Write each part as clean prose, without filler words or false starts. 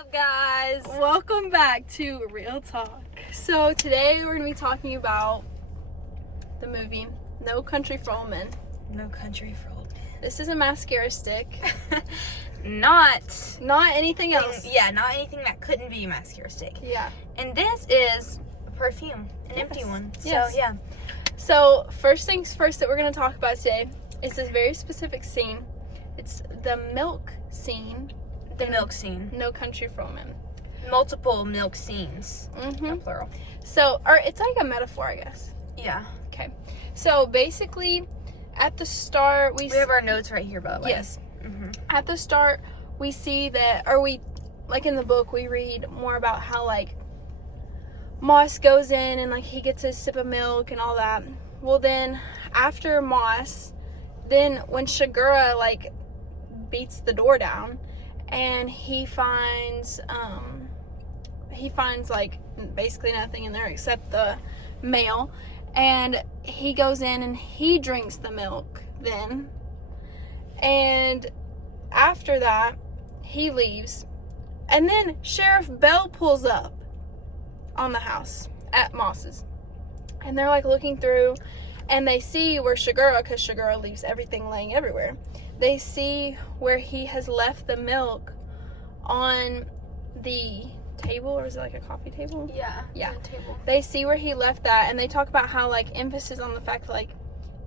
up, guys? Welcome back to Real Talk. So today we're going to be talking about the movie No Country for Old Men. No Country for Old Men. This is a mascara stick. Not anything else. Yeah, not anything that couldn't be a mascara stick. Yeah. And this is a perfume, an empty one. Yes. So, yeah. So, first things first that we're going to talk about today is this very specific scene. It's the milk scene. The milk scene. No Country for Old Men. Multiple milk scenes. Mm-hmm. Plural. So, or it's like a metaphor, I guess. Yeah. Okay. So, basically, at the start, We have our notes right here, by the way. Yes. Mm-hmm. At the start, we see that, or we, like in the book, we read more about how, like, Moss goes in and, like, he gets a sip of milk and all that. Well, then, after Moss, then when Shigura, like, beats the door down, and he finds, like, basically nothing in there except the mail, and he goes in and he drinks the milk then, and after that, he leaves, and then Sheriff Bell pulls up on the house at Moss's, and they're, like, looking through, and they see where Shigura, because Shigura leaves everything laying everywhere, they see where he has left the milk on the table, or is it like a coffee table? Yeah. Yeah. The table. They see where he left that, and they talk about how, like, emphasis on the fact, like,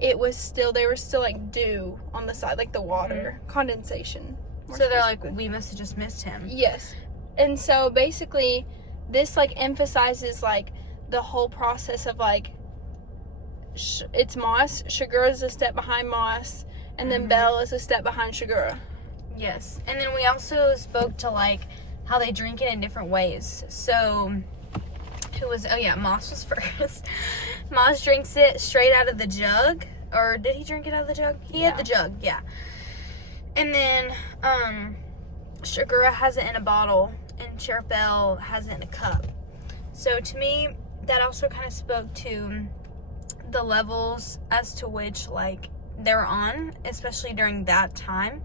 they were still, like, dew on the side, like the water, condensation. So they're like, we must have just missed him. Yes. And so, basically, this, like, emphasizes, like, the whole process of, like, it's Moss, Shigura's a step behind Moss, and then Belle is a step behind Shigura. Yes. And then we also spoke to, like, how they drink it in different ways. So, Moss was first. Moss drinks it straight out of the jug. Or did he drink it out of the jug? He had the jug, yeah. And then, Shigura has it in a bottle, and Sheriff Bell has it in a cup. So, to me, that also kind of spoke to the levels as to which, like, they're on, especially during that time.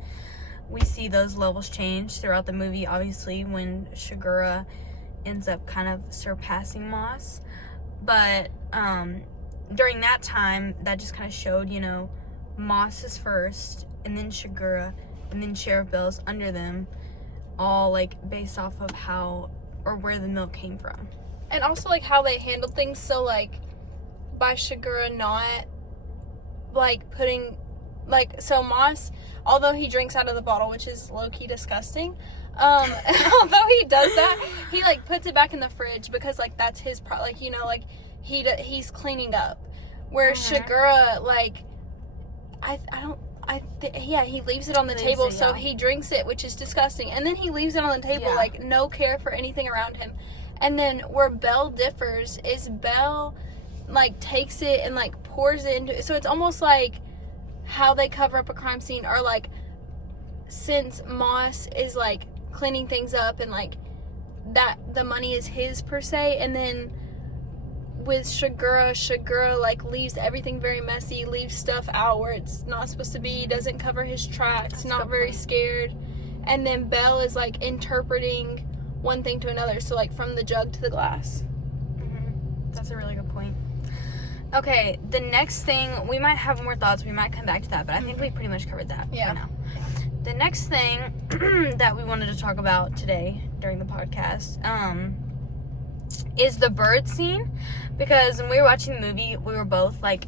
We see those levels change throughout the movie, obviously, when Shigura ends up kind of surpassing Moss. But during that time, that just kind of showed, you know, Moss is first, and then Shigura, and then Sheriff Bell's under them, all, like, based off of how or where the milk came from. And also, like, how they handled things. So, like, by Shigura not, like, putting, like, so Moss, although he drinks out of the bottle, which is low-key disgusting, although he does that, he, like, puts it back in the fridge because, like, that's his, like, you know, like, he's cleaning up. Where Shigura, like, he leaves it on the table, so he drinks it, which is disgusting, and then he leaves it on the table, like, no care for anything around him. And then where Belle differs is Belle, like, takes it and, like, pours it into it. So it's almost like how they cover up a crime scene, or, like, since Moss is, like, cleaning things up and, like, that the money is his per se, and then with Shigura, like, leaves everything very messy, leaves stuff out where it's not supposed to be, doesn't cover his tracks, not very scared, and then Belle is, like, interpreting one thing to another, so, like, from the jug to the glass. That's a really good point. Okay, the next thing, we might have more thoughts, we might come back to that, but I think we pretty much covered that for now. The next thing that we wanted to talk about today during the podcast is the bird scene, because when we were watching the movie, we were both, like,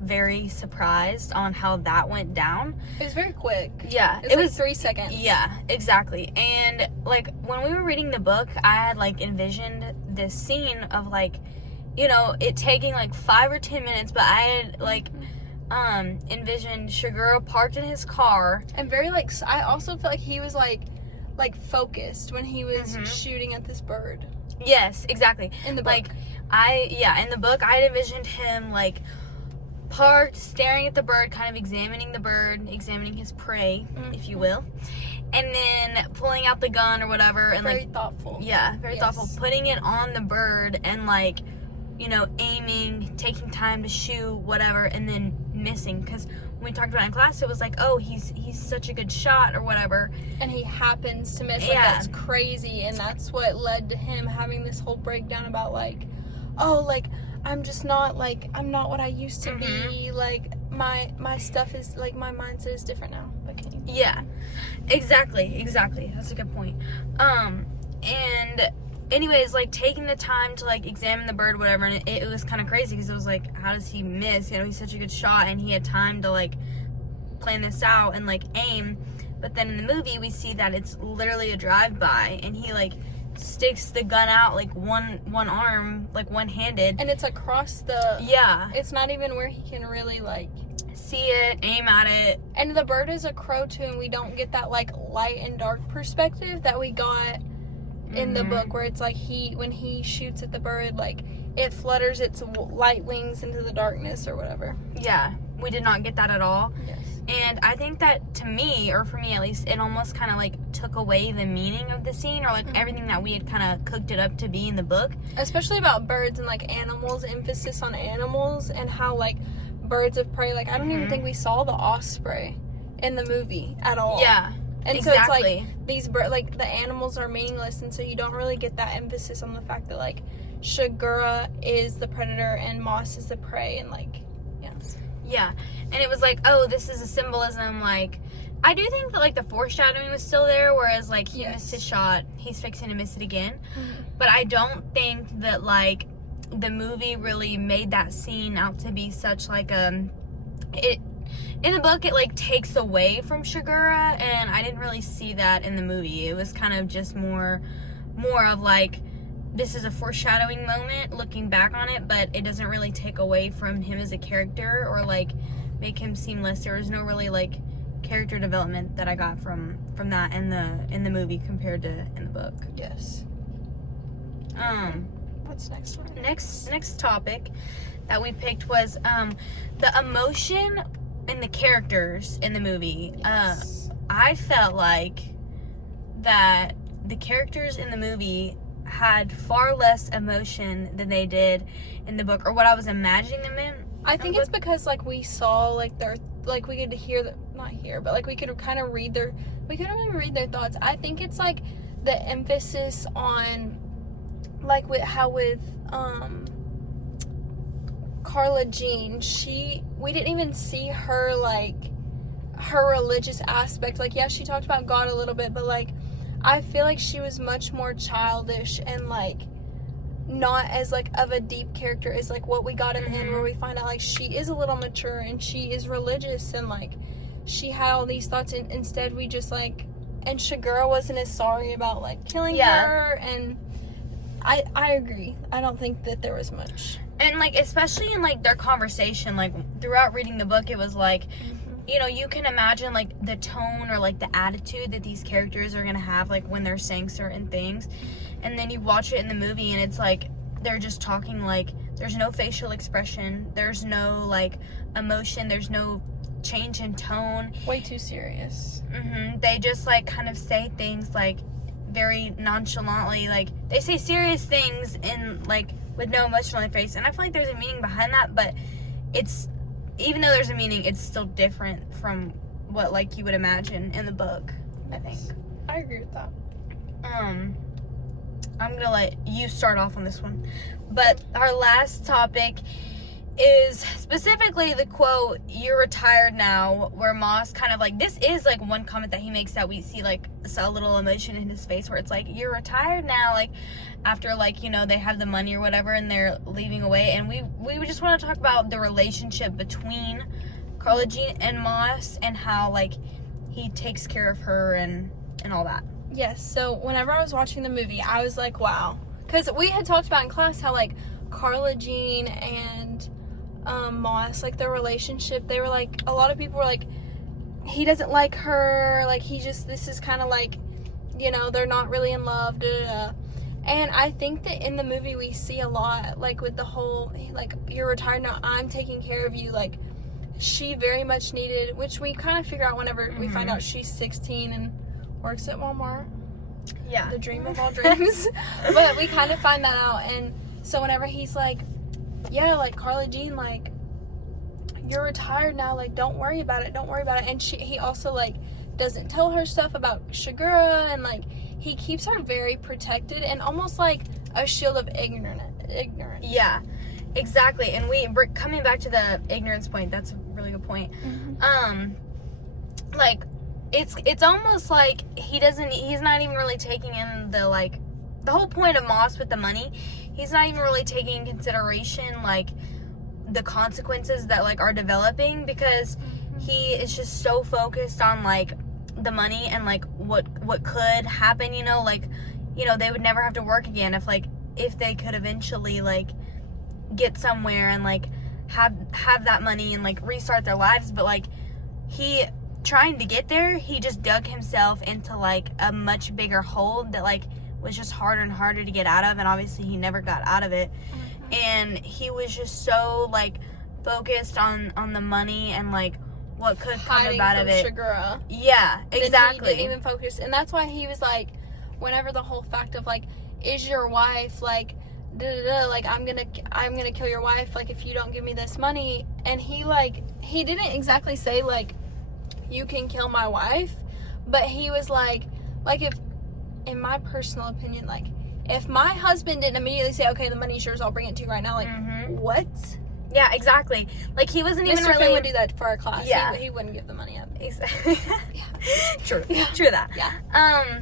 very surprised on how that went down. It was very quick. Yeah. It was 3 seconds. Yeah, exactly. And, like, when we were reading the book, I had, like, envisioned this scene of, like, you know, it taking, like, 5 or 10 minutes, but I had, like, envisioned Shigura parked in his car. And very, like, I also felt like he was, like focused when he was shooting at this bird. Yes, exactly. In the book. Like, in the book, I had envisioned him, like, parked, staring at the bird, kind of examining the bird, examining his prey, if you will. And then pulling out the gun or whatever. And very like, thoughtful. Yeah, very thoughtful. Putting it on the bird and, like, you know, aiming, taking time to shoot, whatever, and then missing. Because when we talked about it in class, it was like, oh, he's such a good shot or whatever. And he happens to miss. Like, that's crazy. And that's what led to him having this whole breakdown about, like, oh, like, I'm just not, like, I'm not what I used to be. Like, my stuff is, like, my mindset is different now. Yeah, exactly. That's a good point. And anyways, like, taking the time to, like, examine the bird, whatever, and it was kind of crazy because it was like, how does he miss? You know, he's such a good shot, and he had time to, like, plan this out and, like, aim. But then in the movie, we see that it's literally a drive-by, and he, like, sticks the gun out, like, one arm, like, one-handed. And it's across the... Yeah. It's not even where he can really, like... see it, aim at it. And the bird is a crow, too, and we don't get that, like, light and dark perspective that we got in the book, where it's like when he shoots at the bird, like, it flutters its light wings into the darkness or whatever. Yeah, we did not get that at all. Yes. And I think that, to me, or for me at least, it almost kind of, like, took away the meaning of the scene, or, like, everything that we had kind of cooked it up to be in the book. Especially about birds and, like, animals, emphasis on animals, and how, like, birds of prey, like, I don't even think we saw the osprey in the movie at all. Yeah. And exactly. so it's like these like the animals are meaningless, and so you don't really get that emphasis on the fact that, like, Shigura is the predator and Moss is the prey, and, like, yeah, and it was like, oh, this is a symbolism. Like, I do think that, like, the foreshadowing was still there, whereas, like, he missed his shot, he's fixing to miss it again. But I don't think that, like, the movie really made that scene out to be such, like, it. In the book, it, like, takes away from Shigura, and I didn't really see that in the movie. It was kind of just more of, like, this is a foreshadowing moment, looking back on it, but it doesn't really take away from him as a character, or, like, make him seem less. There was no really, like, character development that I got from that in the movie compared to in the book. Yes. What's next one? Next topic that we picked was the emotion in the characters in the movie. Yes. I felt like that the characters in the movie had far less emotion than they did in the book, or what I was imagining them in. I think it's because, like, we saw, like, their, like, we could hear the, not hear, but, like, we could kind of read their, we couldn't really read their thoughts. I think it's, like, the emphasis on, like, with how with Carla Jean, we didn't even see her, like, her religious aspect. Like, yeah, she talked about God a little bit, but, like, I feel like she was much more childish and, like, not as, like, of a deep character as, like, what we got in the end, where we find out, like, she is a little mature and she is religious, and, like, she had all these thoughts, and instead we just, like, and Shigura wasn't as sorry about, like, killing her, and I agree. I don't think that there was much. And, like, especially in, like, their conversation, like, throughout reading the book, it was, like, you know, you can imagine, like, the tone or, like, the attitude that these characters are going to have, like, when they're saying certain things. And then you watch it in the movie, and it's, like, they're just talking, like, there's no facial expression. There's no, like, emotion. There's no change in tone. Way too serious. They just, like, kind of say things, like, very nonchalantly. Like, they say serious things in, like, with no emotion on their face. And I feel like there's a meaning behind that, but it's, even though there's a meaning, it's still different from what, like, you would imagine in the book, I think. I agree with that. I'm gonna let you start off on this one. But our last topic is specifically the quote, "You're retired now," where Moss kind of, like, this is, like, one comment that he makes that we see, like, a little emotion in his face, where it's like, "You're retired now," like, after, like, you know, they have the money or whatever and they're leaving away. And we just want to talk about the relationship between Carla Jean and Moss, and how, like, he takes care of her and all that. Yes, so whenever I was watching the movie, I was like, wow. Because we had talked about in class how, like, Carla Jean and Moss, like, their relationship, they were like, a lot of people were like, he doesn't like her, like, this is kind of like, you know, they're not really in love, And I think that in the movie we see a lot, like, with the whole, like, "You're retired now, I'm taking care of you," like, she very much needed, which we kind of figure out whenever we find out she's 16 and works at Walmart. Yeah. The dream of all dreams. But we kind of find that out, and so whenever he's like, yeah, like, Carla Jean, like, you're retired now, like, don't worry about it, and he also, like, doesn't tell her stuff about Shigura, and, like, he keeps her very protected and almost like a shield of ignorance. Yeah, exactly. And we're coming back to the ignorance point. That's a really good point. Like, it's almost like he's not even really taking in the whole point of Moss with the money. He's not even really taking in consideration, like, the consequences that, like, are developing, because he is just so focused on, like, the money and, like, what could happen, you know, like, you know, they would never have to work again if they could eventually, like, get somewhere and, like, have that money and, like, restart their lives. But, like, he trying to get there, he just dug himself into, like, a much bigger hole that, like, was just harder and harder to get out of, and obviously he never got out of it. And he was just so, like, focused on the money and, like, what could come out of it. Shigura. Yeah, exactly. He didn't even focus, and that's why he was like, whenever the whole fact of, like, is your wife, like, like, I'm gonna kill your wife, like, if you don't give me this money. And he didn't exactly say, like, you can kill my wife, but he was like, if, in my personal opinion, like, if my husband didn't immediately say, okay, the money's yours, I'll bring it to you right now, like, what? Yeah, exactly. Like, he wasn't even Mr. really... Finn would do that for our class. Yeah. He wouldn't give the money up. Exactly. Yeah. True. Yeah. True that. Yeah.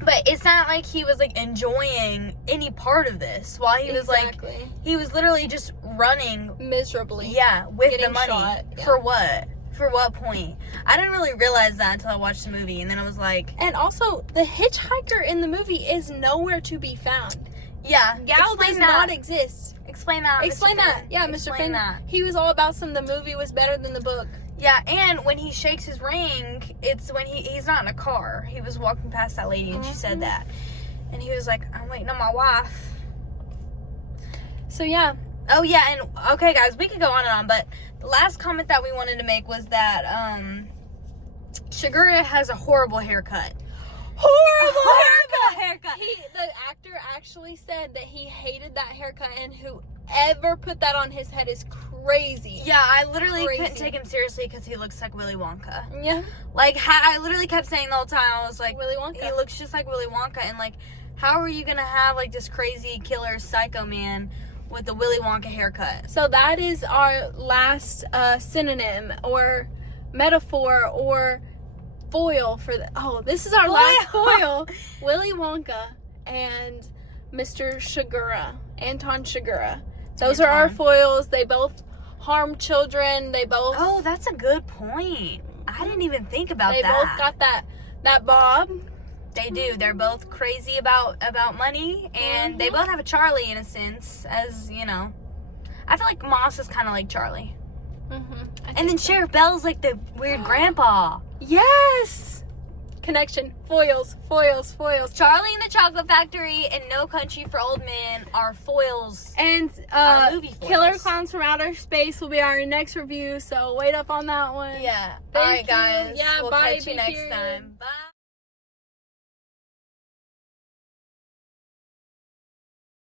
But it's not like he was, like, enjoying any part of this while he was, like... He was literally just running... miserably. Yeah, with the money. Shot. Yeah. For what? For what point? I didn't really realize that until I watched the movie, and then I was like... And also, the hitchhiker in the movie is nowhere to be found. Yeah. Gal does not exist. Explain that. Explain that. Yeah, Mr. Finn. He was all about the movie was better than the book. Yeah, and when he shakes his ring, it's when he's not in a car. He was walking past that lady, and she said that. And he was like, I'm waiting on my wife. So, yeah. Oh, yeah, and, okay, guys, we could go on and on, but the last comment that we wanted to make was that, Shigura has a horrible haircut. Horrible haircut. The actor actually said that he hated that haircut, and whoever put that on his head is crazy. Yeah, I literally couldn't take him seriously because he looks like Willy Wonka. Yeah. Like, I literally kept saying the whole time, I was like, Willy Wonka. He looks just like Willy Wonka, and, like, how are you gonna have, like, this crazy killer psycho man with the Willy Wonka haircut? So that is our last synonym or metaphor or foil for this is our last foil. Willy Wonka and Mr. Shigura, Anton Shigura. Those are our foils. They both harm children. They both... Oh, that's a good point. I didn't even think about that. They both got that bob. They do. They're both crazy about money, and they both have a Charlie in a sense, as, you know. I feel like Moss is kind of like Charlie. And then Sheriff Bell's like the weird grandpa. Yes! Connection. Foils. Charlie and the Chocolate Factory and No Country for Old Men are foils. And movie foils. Killer Clowns from Outer Space will be our next review, so wait up on that one. Yeah. Thank Alright, guys. you. Yeah, we'll bye. catch you next time. Bye.